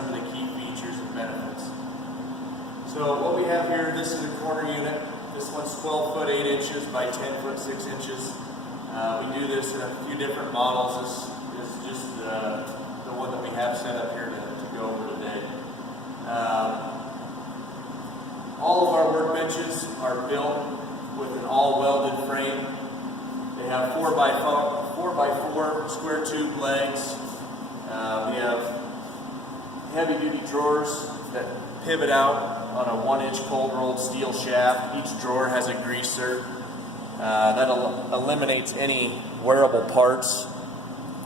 some of the key features and benefits. So what we have here, this is a corner unit. This one's 12 foot 8 inches by 10 foot 6 inches. We do this in a few different models. This is just the one that we have set up here to go over today. All of our workbenches are built with an all welded frame. They have 4x4 square tube legs. We have heavy duty drawers that pivot out on a 1-inch cold rolled steel shaft. Each drawer has a greaser. That eliminates any wearable parts,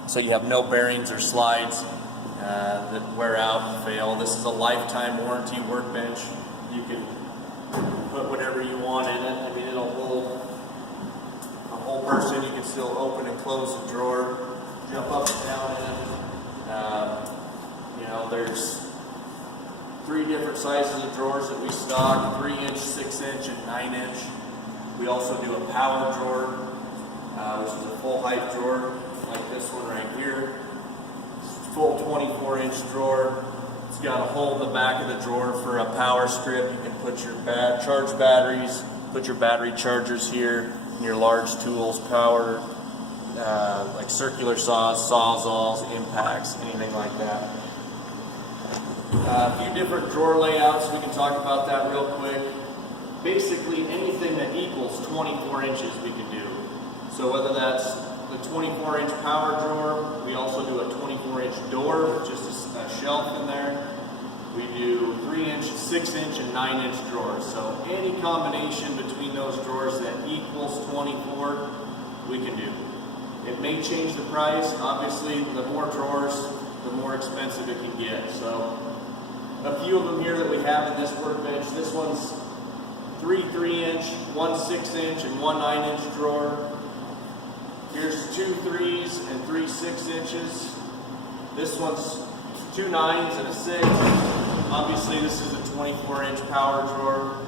so you have no bearings or slides that wear out and fail. This is a lifetime warranty workbench. You can put whatever you want in it. I mean, it'll hold a whole person. You can still open and close the drawer, jump up and down in it. You know, there's 3 different sizes of drawers that we stock: 3-inch, 6-inch, and 9-inch. We also do a power drawer, which is a full height drawer, like this one right here. Full 24-inch drawer. It's got a hole in the back of the drawer for a power strip. You can put your charged batteries, put your battery chargers here, and your large tools, power, like circular saws, sawzalls, impacts, anything like that. A few different drawer layouts. We can talk about that real quick. Basically, anything that equals 24 inches we can do. So whether that's the 24-inch power drawer, we also do a 24-inch door with just a shelf in there. We do 3-inch, 6-inch, and 9-inch drawers. So any combination between those drawers that equals 24, we can do. It may change the price. Obviously, the more drawers, the more expensive it can get. So a few of them here that we have in this workbench. This one's 3 3-inch, 1 6-inch, and 1 9-inch drawer. Here's 2 3s and 3 6-inches. This one's 2 9s and a 6. Obviously, this is a 24-inch power drawer.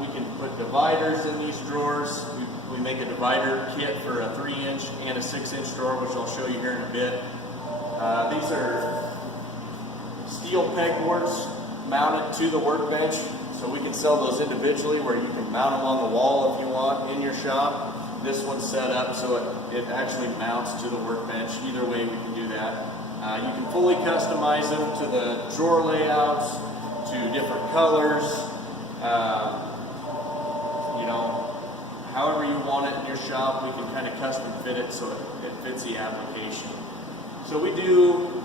We can put dividers in these drawers. We make a divider kit for a 3-inch and a 6-inch drawer, which I'll show you here in a bit. These are steel pegboards mounted to the workbench, so we can sell those individually, where you can mount them on the wall if you want in your shop. This one's set up so it actually mounts to the workbench. Either way, we can do that. You can fully customize them to the drawer layouts, to different colors, you know, however you want it in your shop. We can kind of custom fit it so it fits the application. So we do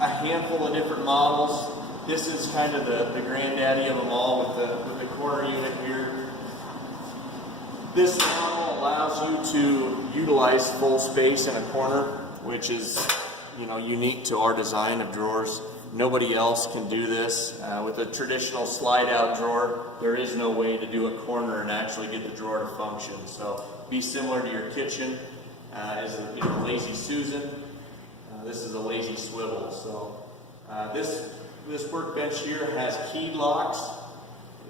a handful of different models. This is kind of the granddaddy of them all with the corner unit here. This model allows you to utilize full space in a corner, which is, you know, unique to our design of drawers. Nobody else can do this. With a traditional slide-out drawer, there is no way to do a corner and actually get the drawer to function. So be similar to your kitchen. Is a Lazy Susan. This is a lazy swivel. So this workbench here has keyed locks.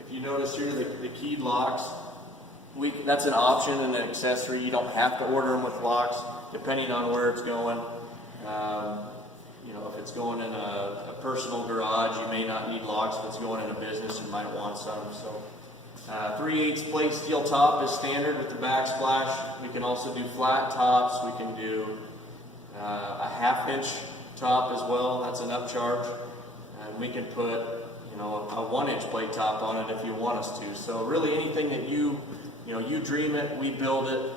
If you notice here, the keyed locks, that's an option and an accessory. You don't have to order them with locks, depending on where it's going. You know, if it's going in a personal garage, you may not need locks. If it's going in a business, you might want some. So 3/8 plate steel top is standard with the backsplash. We can also do flat tops. We can do a 1/2-inch top as well. That's an upcharge. And we can put, you know, a 1-inch plate top on it if you want us to. So really anything that you dream it, we build it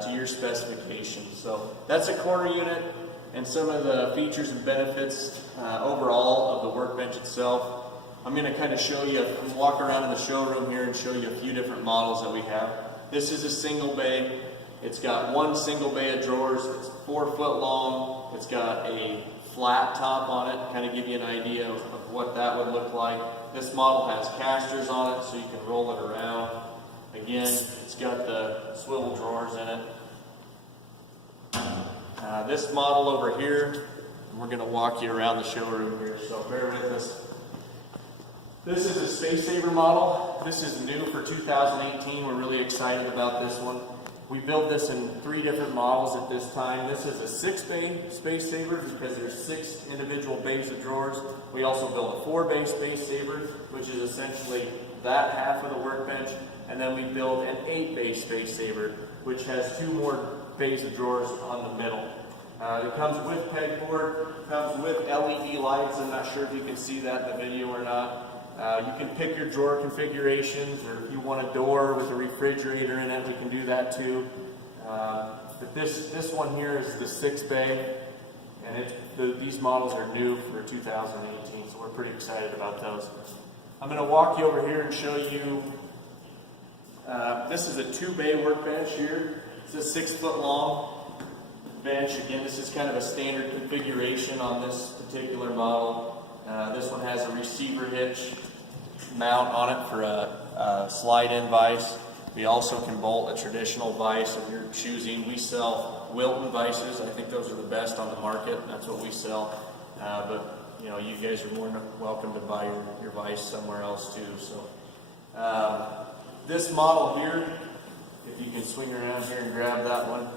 to your specifications. So that's a corner unit and some of the features and benefits overall of the workbench itself. I'm going to kind of show you, walk around in the showroom here and show you a few different models that we have. This is a single bay. It's got one single bay of drawers. It's 4 foot long. It's got a flat top on it, kind of give you an idea of what that would look like. This model has casters on it, so you can roll it around. Again, it's got the swivel drawers in it. This model over here, we're going to walk you around the showroom here, so bear with us. This is a Space Saver model. This is new for 2018. We're really excited about this one. We build this in 3 different models at this time. This is a 6-bay space saver because there's 6 individual bays of drawers. We also build a 4-bay space saver, which is essentially that half of the workbench. And then we build an 8-bay space saver, which has 2 more bays of drawers on the middle. It comes with pegboard, comes with LED lights. I'm not sure if you can see that in the video or not. You can pick your drawer configurations, or if you want a door with a refrigerator in it, we can do that too. But this one here is the 6-bay, and these models are new for 2018, so we're pretty excited about those. I'm going to walk you over here and show you, this is a 2-bay workbench here. It's a 6-foot long bench. Again, this is kind of a standard configuration on this particular model. This one has a receiver hitch mount on it for a slide-in vise. We also can bolt a traditional vise of your choosing. We sell Wilton vices. I think those are the best on the market. That's what we sell. But you know, you guys are more than welcome to buy your vise somewhere else too. So this model here, if you can swing around here and grab that one.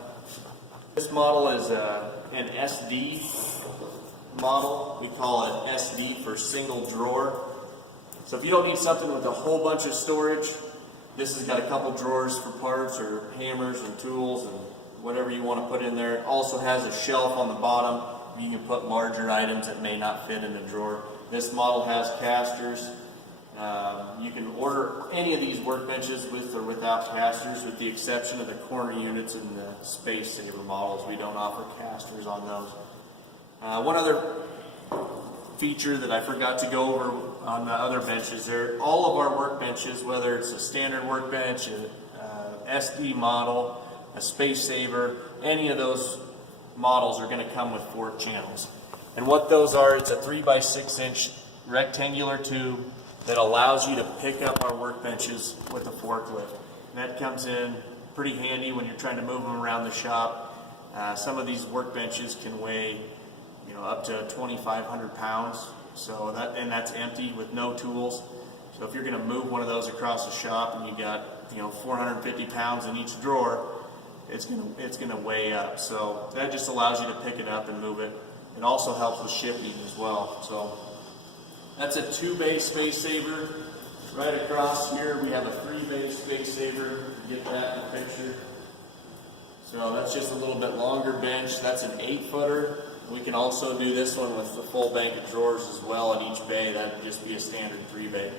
This model is an SD model. We call it SD for single drawer. So if you don't need something with a whole bunch of storage, this has got a couple drawers for parts or hammers and tools and whatever you want to put in there. It also has a shelf on the bottom. You can put larger items that may not fit in a drawer. This model has casters. You can order any of these workbenches with or without casters, with the exception of the corner units and the space saver models. We don't offer casters on those. One other feature that I forgot to go over on the other benches there, all of our workbenches, whether it's a standard workbench, a SD model, a space saver, any of those models are going to come with fork channels. And what those are, it's a 3x6 inch rectangular tube that allows you to pick up our workbenches with a forklift. That comes in pretty handy when you're trying to move them around the shop. Some of these workbenches can weigh, you know, up to 2,500 pounds. So that's empty with no tools. So if you're going to move one of those across the shop and you got, you know, 450 pounds in each drawer, it's going to weigh up. So that just allows you to pick it up and move it. It also helps with shipping as well. So that's a 2-bay space saver. Right across here we have a 3-bay space saver. Get that in the picture. So that's just a little bit longer bench. That's an 8-footer. We can also do this one with the full bank of drawers as well in each bay. That would just be a standard 3-bay.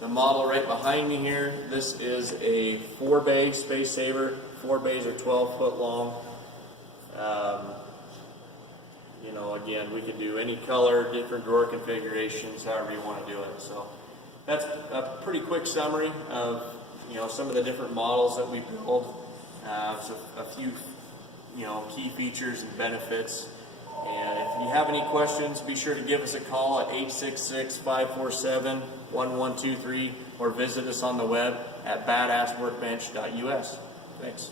The model right behind me here, this is a 4-bay space saver. 4 bays are 12 foot long. You know, again, we can do any color, different drawer configurations, however you want to do it. So that's a pretty quick summary of, you know, some of the different models that we build. So a few, you know, key features and benefits. And if you have any questions, be sure to give us a call at 866-547-1123 or visit us on the web at badassworkbench.us. Thanks.